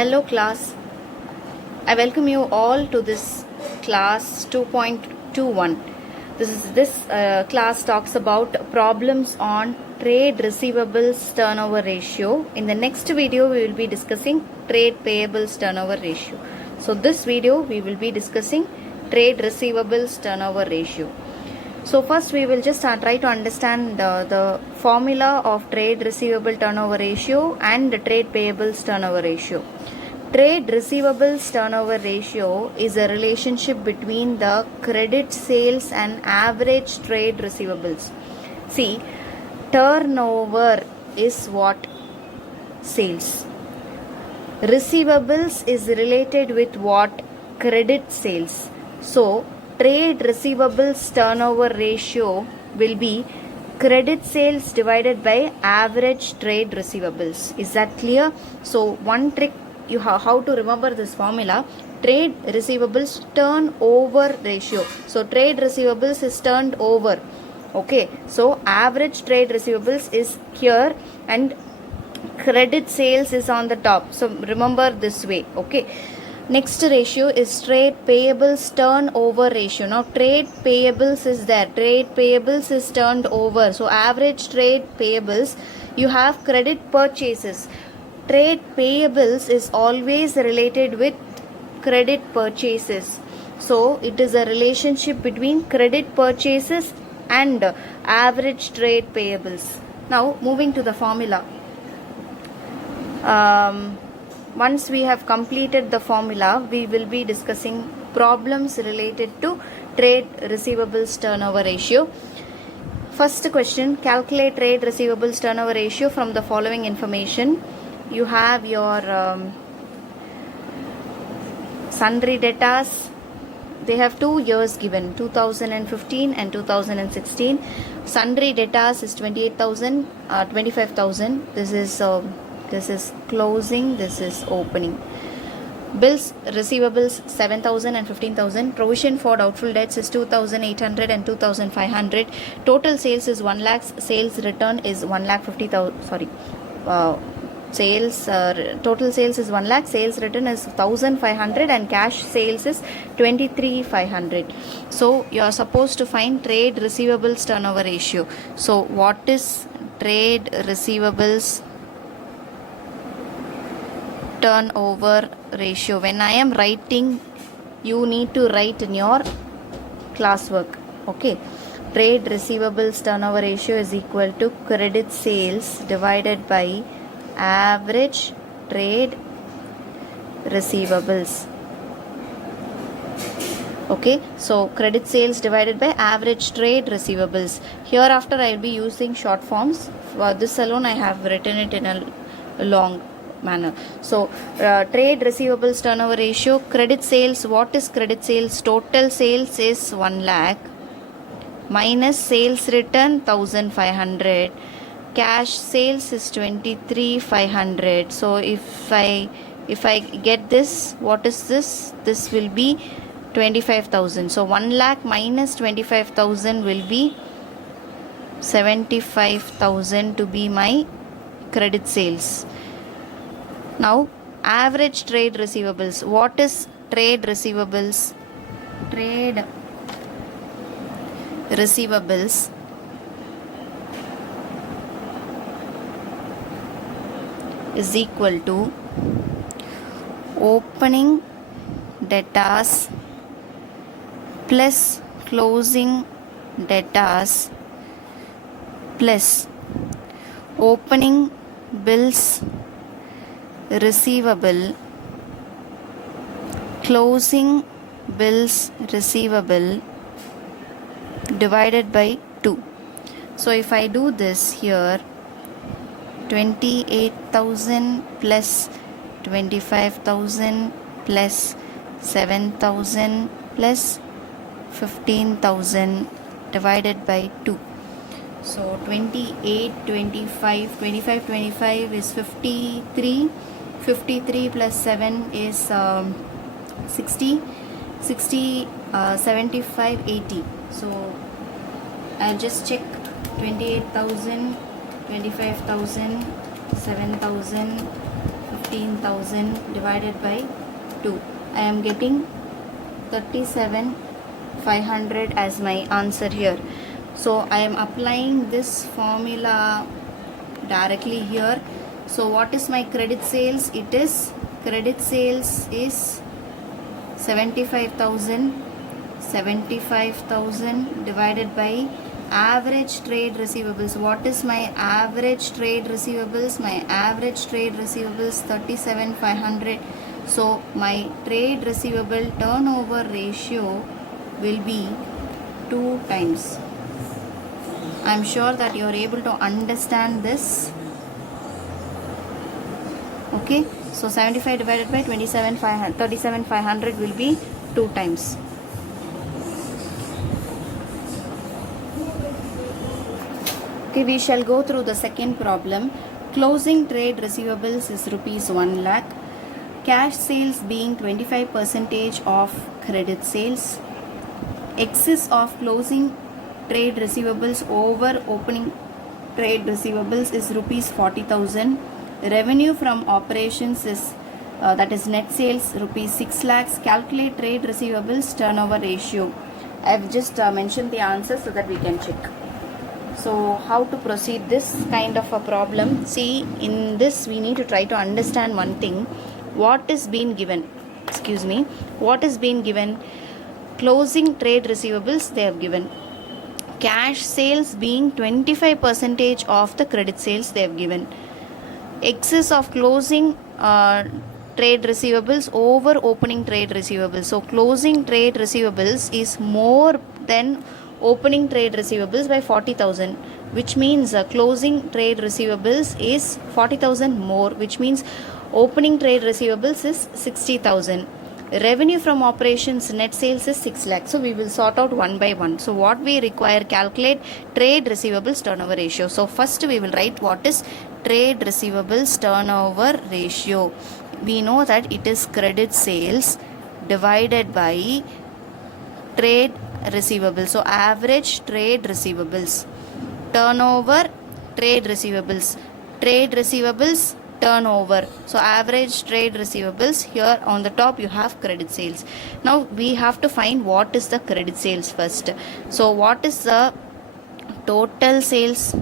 Hello class, I welcome you all to this class 2.21. This class talks about problems on trade receivables turnover ratio. In the next video we will be discussing trade payables turnover ratio. So this video we will be discussing trade receivables turnover ratio. So first we will just try to understand the formula of trade receivable turnover ratio and the trade payables turnover ratio. Trade receivables turnover ratio is a relationship between the credit sales and average trade receivables. See, turnover is what? Sales. Receivables is related with what? Credit sales. So, trade receivables turnover ratio will be credit sales divided by average trade receivables. Is that clear? So, one trick you have how to remember this formula: trade receivables turnover ratio. So trade receivables is turned over. Okay, so average trade receivables is here and credit sales is on the top. So remember this way. Okay, next ratio is trade payables turnover ratio. Now trade payables is there, trade payables is turned over. So average trade payables, you have credit purchases. Trade payables is always related with credit purchases. So it is a relationship between credit purchases and average trade payables. Now moving to the formula. Once we have completed the formula, we will be discussing problems related to trade receivables turnover ratio. First question: calculate trade receivables turnover ratio from the following information. You have your sundry debtors. They have 2 years given, 2015 and 2016. Sundry debtors is 28,000, 25,000. This is closing. This is opening. Bills receivables 7,000 and 15,000. Provision for doubtful debts is 2,800 and 2,500. Total sales is 1 lakh. Sales return is 1,50,000. Sorry. Total sales is 1 lakh, sales return is 1,500 and cash sales is 23,500. So you are supposed to find trade receivables turnover ratio. So what is trade receivables turnover ratio? When I am writing, you need to write in your classwork. Okay, trade receivables turnover ratio is equal to credit sales divided by average trade receivables. Okay, so credit sales divided by average trade receivables. Hereafter I will be using short forms. For this alone I have written it in a long manner. So trade receivables turnover ratio, credit sales. What is credit sales? Total sales is 1 lakh minus sales return 1,500. Cash sales is 23,500. So if I get this, what is this? This will be 25,000. So 1 lakh minus 25,000 will be 75,000 to be my credit sales. Now average trade receivables. What is trade receivables? Trade receivables is equal to opening debtors plus closing debtors plus opening bills receivable, closing bills receivable divided by 2. So if I do this here, 28,000 plus 25,000 plus 7,000 plus 15,000 divided by 2. So 28, 25, 25, 25 is 53. 53 plus 7 is 60. 60, 75, 80. So I'll just check 28,000, 25,000, 7,000, 15,000 divided by 2. I am getting 37,500 as my answer here. So I am applying this formula directly here. So what is my credit sales? It is credit sales is 75,000 divided by average trade receivables. What is my average trade receivables? My average trade receivables 37,500. So my trade receivable turnover ratio will be 2 times. I am sure that you are able to understand this. Okay, so 75 divided by 37,500 will be 2 times. Okay, we shall go through the second problem. Closing trade receivables is rupees 1 lakh. Cash sales being 25% of credit sales. Excess of closing trade receivables over opening trade receivables is rupees 40,000. Revenue from operations is that is net sales rupees 6 lakhs. Calculate trade receivables turnover ratio. I have just mentioned the answer so that we can check. So how to proceed this kind of a problem? See, in this we need to try to understand one thing. What is being given? What is being given? Closing trade receivables they have given. Cash sales being 25% of the credit sales they have given. Excess of closing trade receivables over opening trade receivables. So closing trade receivables is more than opening trade receivables by 40,000, which means closing trade receivables is 40,000 more, which means opening trade receivables is 60,000. Revenue from operations net sales is 6 lakhs. So we will sort out one by one. So what we require, calculate trade receivables turnover ratio. So first we will write what is trade receivables turnover ratio. We know that it is credit sales divided by trade receivables. So average trade receivables, turnover trade receivables, turnover. So average trade receivables. Here on the top you have credit sales. Now we have to find what is the credit sales first. So what is the total sales?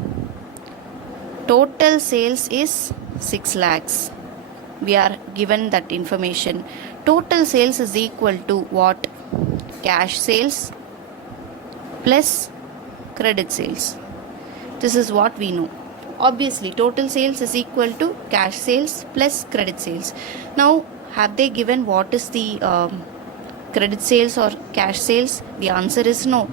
Total sales is 6 lakhs. We are given that information. Total sales is equal to what? Cash sales plus credit sales. This is what we know. Obviously total sales is equal to cash sales plus credit sales. Now have they given what is the credit sales or cash sales? The answer is no.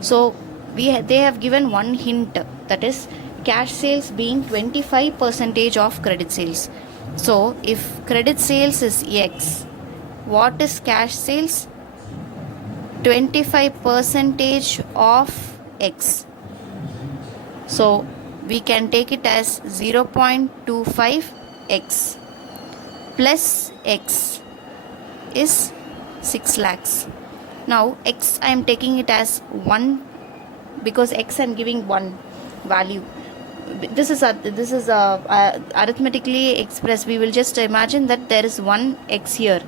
So they have given one hint, that is cash sales being 25% of credit sales. So if credit sales is X, what is cash sales? 25% of X. So we can take it as 0.25x plus x is 6 lakhs. Now x I am taking it as 1 because x I am giving 1 value. This is arithmetically expressed. We will just imagine that there is 1x here.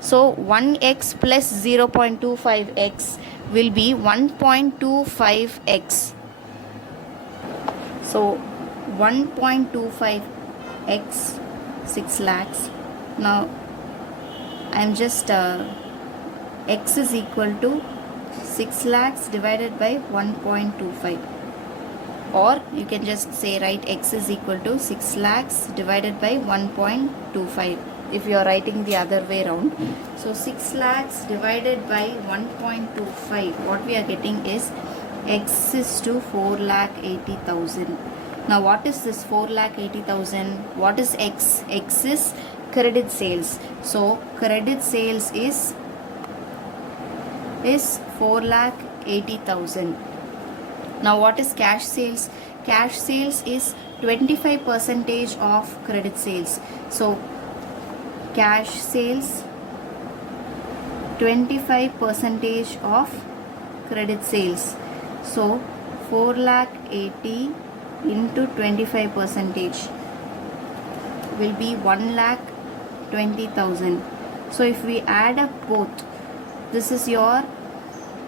So 1x plus 0.25x will be 1.25x. So 1.25x 6 lakhs. Now I am just x is equal to 6 lakhs divided by 1.25, or you can just say write x is equal to 6 lakhs divided by 1.25 if you are writing the other way around. So 6 lakhs divided by 1.25, what we are getting is x is to 4,80,000. Now what is this 4,80,000? What is x? X is credit sales. So credit sales is 4,80,000. Now what is cash sales? Cash sales is 25% of credit sales. So cash sales 25% of credit sales. So 4,80,000 into 25% will be 1,00,000 20,000. So if we add up both, this is your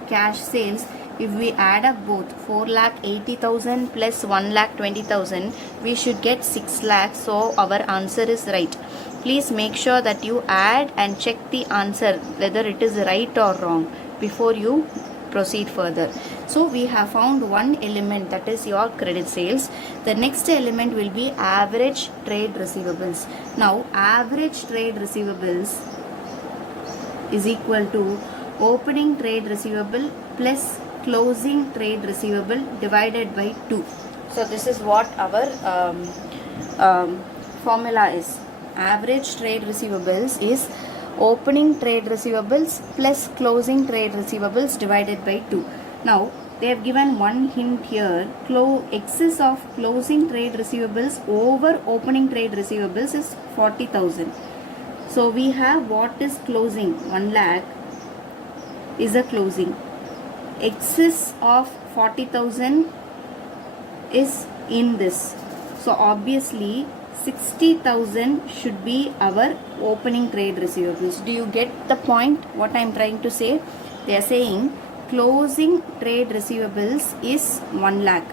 cash sales. If we add up both 4,80,000 plus 1,20,000, we should get 6 lakhs. So our answer is right. Please make sure that you add and check the answer whether it is right or wrong before you proceed further. So we have found one element, that is your credit sales. The next element will be average trade receivables. Now average trade receivables is equal to opening trade receivable plus closing trade receivable divided by 2. So this is what our formula is. Average trade receivables is opening trade receivables plus closing trade receivables divided by 2. Now they have given one hint here. Excess of closing trade receivables over opening trade receivables is 40,000. So we have what is closing, 1 lakh is a closing. Excess of 40,000 is in this. So obviously 60,000 should be our opening trade receivables. Do you get the point what I am trying to say? They are saying closing trade receivables is 1 lakh.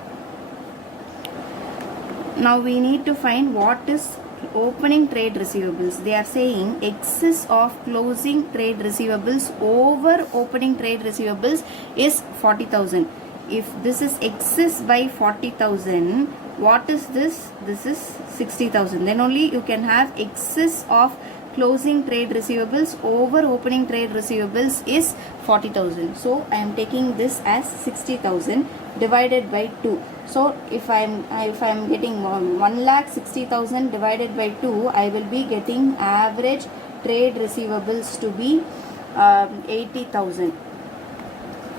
Now we need to find what is opening trade receivables. They are saying excess of closing trade receivables over opening trade receivables is 40,000. If this is excess by 40,000, what is this? This is 60,000. Then only you can have excess of closing trade receivables over opening trade receivables is 40,000. So I am taking this as 60,000 divided by 2. So if I am getting 1,60,000 divided by 2, I will be getting average trade receivables to be 80,000.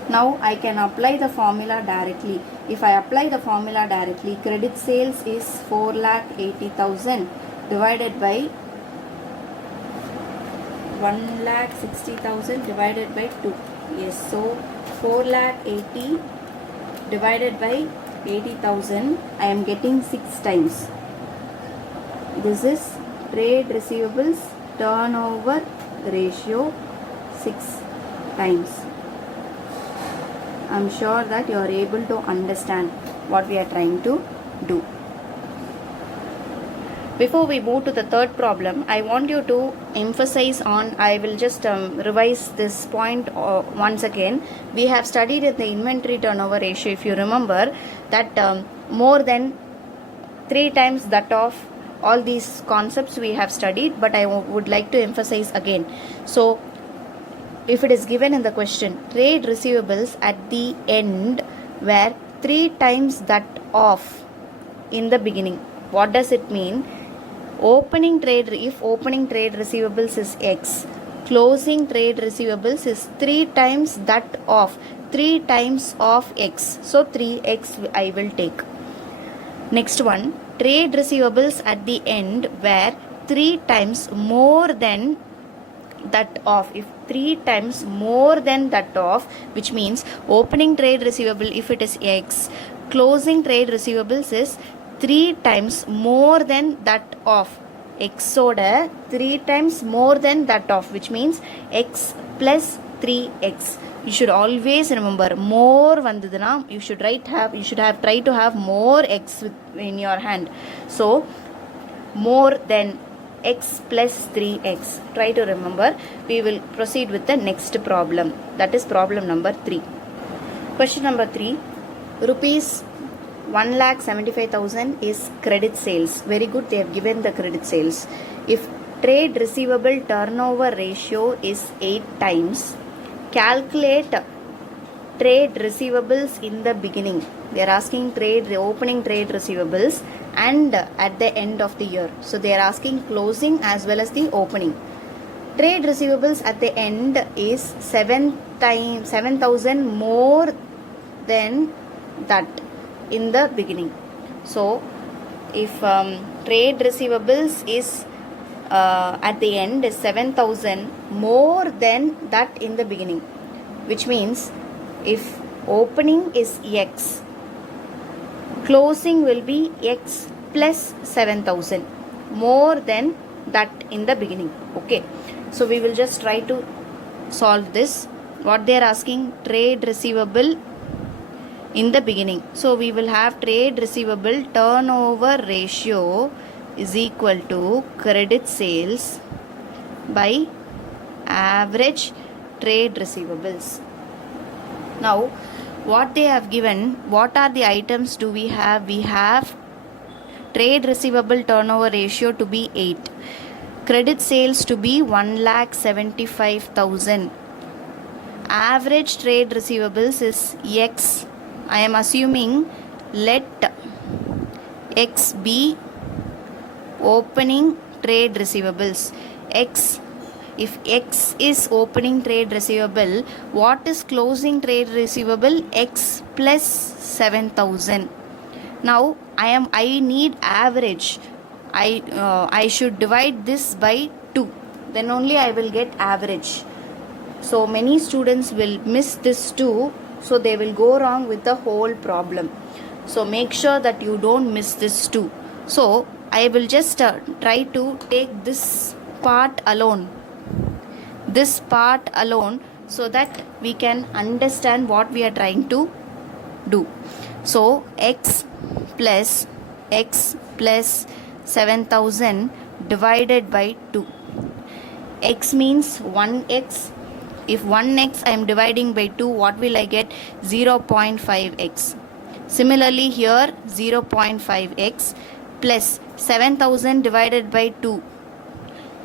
Now I can apply the formula directly. If I apply the formula directly, credit sales is 4,80,000 divided by 1,60,000 divided by 2. Yes, so 4,80,000 divided by 80,000, I am getting 6 times. This is trade receivables turnover ratio 6 times. I am sure that you are able to understand what we are trying to do. Before we move to the third problem, I want you to emphasize on, I will just revise this point once again. We have studied in the inventory turnover ratio, if you remember, that more than 3 times that of all these concepts we have studied, but I would like to emphasize again. So, if it is given in the question, trade receivables at the end were 3 times that of in the beginning. What does it mean? Opening trade, if opening trade receivables is X, closing trade receivables is 3 times that of, 3 times of X. So 3X I will take. Next one, trade receivables at the end were 3 times more than that of. If 3 times more than that of, which means opening trade receivable if it is X, closing trade receivables is 3 times more than that of. X oda 3 times more than that of, which means X plus 3X. You should always remember, more vandadana, you should have tried to have more X in your hand. So more than X plus 3X. Try to remember. We will proceed with the next problem. That is problem number 3. Question number 3. Rupees 1,75,000 is credit sales. Very good, they have given the credit sales. If trade receivable turnover ratio is 8 times, calculate trade receivables in the beginning. They are asking opening trade receivables and at the end of the year. So they are asking closing as well as the opening. Trade receivables at the end is 7,000 more than that in the beginning. So if trade receivables is at the end is 7,000 more than that in the beginning, which means if opening is X, closing will be X plus 7,000 more than that in the beginning. Okay, so we will just try to solve this. What they are asking, trade receivable in the beginning. So we will have trade receivable turnover ratio is equal to credit sales by average trade receivables. Now what they have given, what are the items do we have? We have trade receivable turnover ratio to be 8, credit sales to be 1,75,000, average trade receivables is X. I am assuming let X be opening trade receivables. X, if X is opening trade receivable, what is closing trade receivable? X plus 7,000. Now I need average. I should divide this by 2, then only I will get average. So many students will miss this 2, so they will go wrong with the whole problem. So make sure that you don't miss this 2. So I will just try to take this part alone, so that we can understand what we are trying to do. So x plus 7,000 divided by 2. X means 1x. If 1x I am dividing by 2, what will I get? 0.5x. Similarly here 0.5x plus 7,000 divided by 2,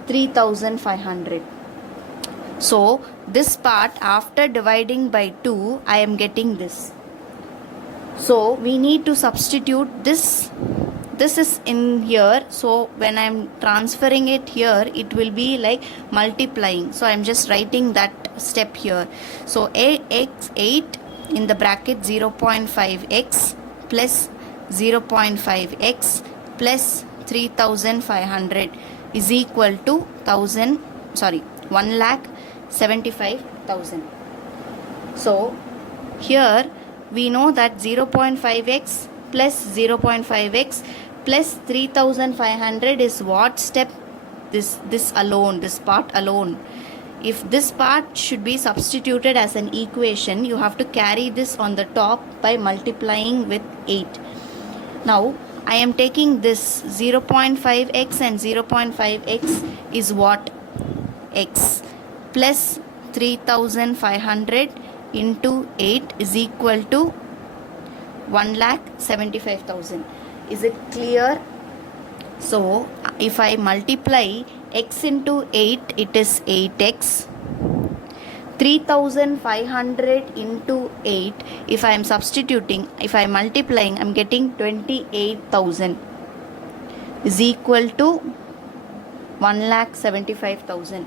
3,500. So this part after dividing by 2, I am getting this. So we need to substitute this. This is in here, so when I am transferring it here, it will be like multiplying. So I am just writing that step here. So x8 in the bracket 0.5x plus 0.5x plus 3,500 is equal to 1,75,000. So here we know that 0.5x plus 0.5x plus 3,500 is what step? This alone, this part alone. If this part should be substituted as an equation, you have to carry this on the top by multiplying with 8. Now I am taking this 0.5x and 0.5x is what? X plus 3,500 into 8 is equal to 1,75,000. Is it clear? So if I multiply x into 8, it is 8x. 3,500 into 8, if I am substituting, if I am multiplying, I am getting 28,000 is equal to 1,75,000.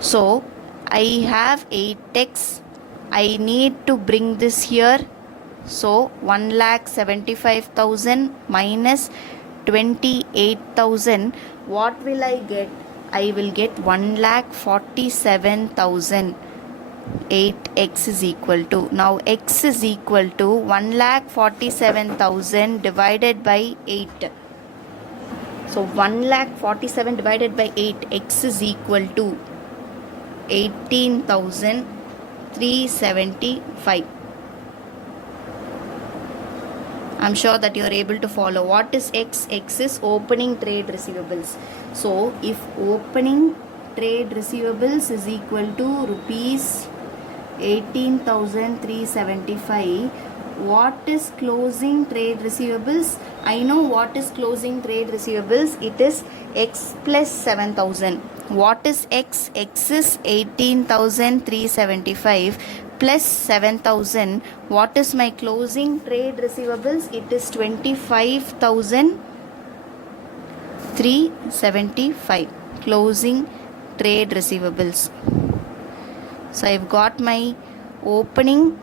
So I have 8x. I need to bring this here. So 1,75,000 minus 28,000. What will I get? I will get 1,47,000. 8x is equal to, now x is equal to 1,47,000 divided by 8. So 1,47,000 divided by 8, x is equal to 18,375. I'm sure that you are able to follow. What is x? X is opening trade receivables. So if opening trade receivables is equal to rupees 18,375, what is closing trade receivables? I know what is closing trade receivables. It is x plus 7,000. What is x? X is 18,375 plus 7,000. What is my closing trade receivables? It is 25,375. Closing trade receivables. So I've got my opening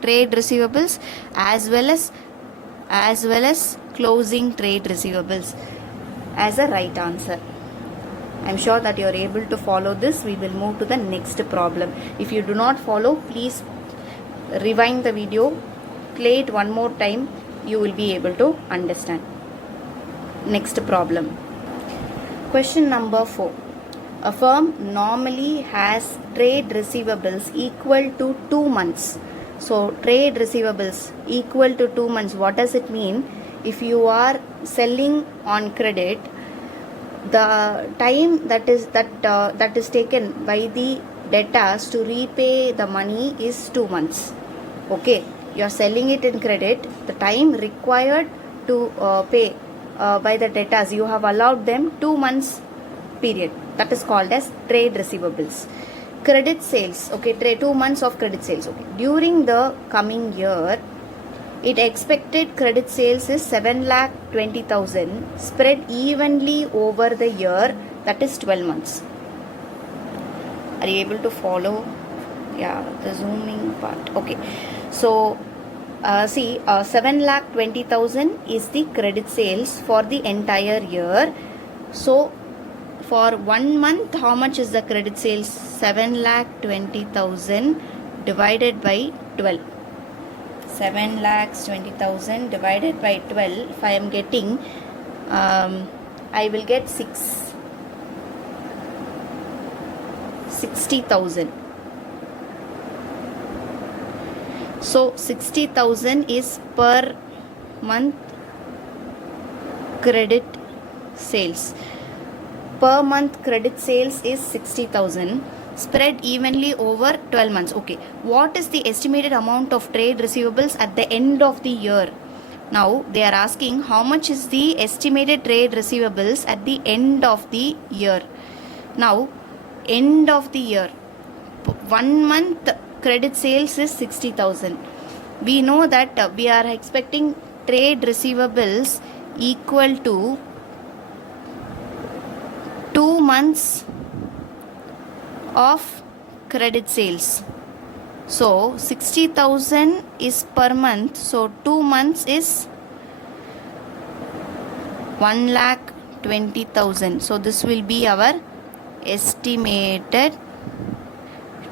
trade receivables as well as closing trade receivables as a right answer. I'm sure that you are able to follow this. We will move to the next problem. If you do not follow, please rewind the video, play it one more time. You will be able to understand. Next problem. Question number 4. A firm normally has trade receivables equal to 2 months. So, trade receivables equal to 2 months. What does it mean? If you are selling on credit, the time that is taken by the debtors to repay the money is 2 months. Okay, you are selling it in credit. The time required to pay by the debtors, you have allowed them 2 months period. That is called as trade receivables. Credit sales, okay, 2 months of credit sales. Okay, during the coming year, it expected credit sales is 7,20,000 spread evenly over the year, that is 12 months. Are you able to follow? Yeah, the zooming part. Okay, so see, 7,20,000 is the credit sales for the entire year. So for 1 month, how much is the credit sales? 7,20,000 divided by 12. 7,20,000 divided by 12. If I am getting, I will get 60,000. So 60,000 is per month credit sales. Per month credit sales is 60,000 spread evenly over 12 months. Okay, what is the estimated amount of trade receivables at the end of the year? Now they are asking how much is the estimated trade receivables at the end of the year. Now end of the year, 1 month credit sales is 60,000. We know that we are expecting trade receivables equal to 2 months of credit sales. So 60,000 is per month. So 2 months is 1,20,000. So this will be our estimated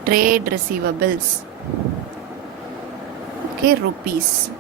trade receivables. Okay, rupees.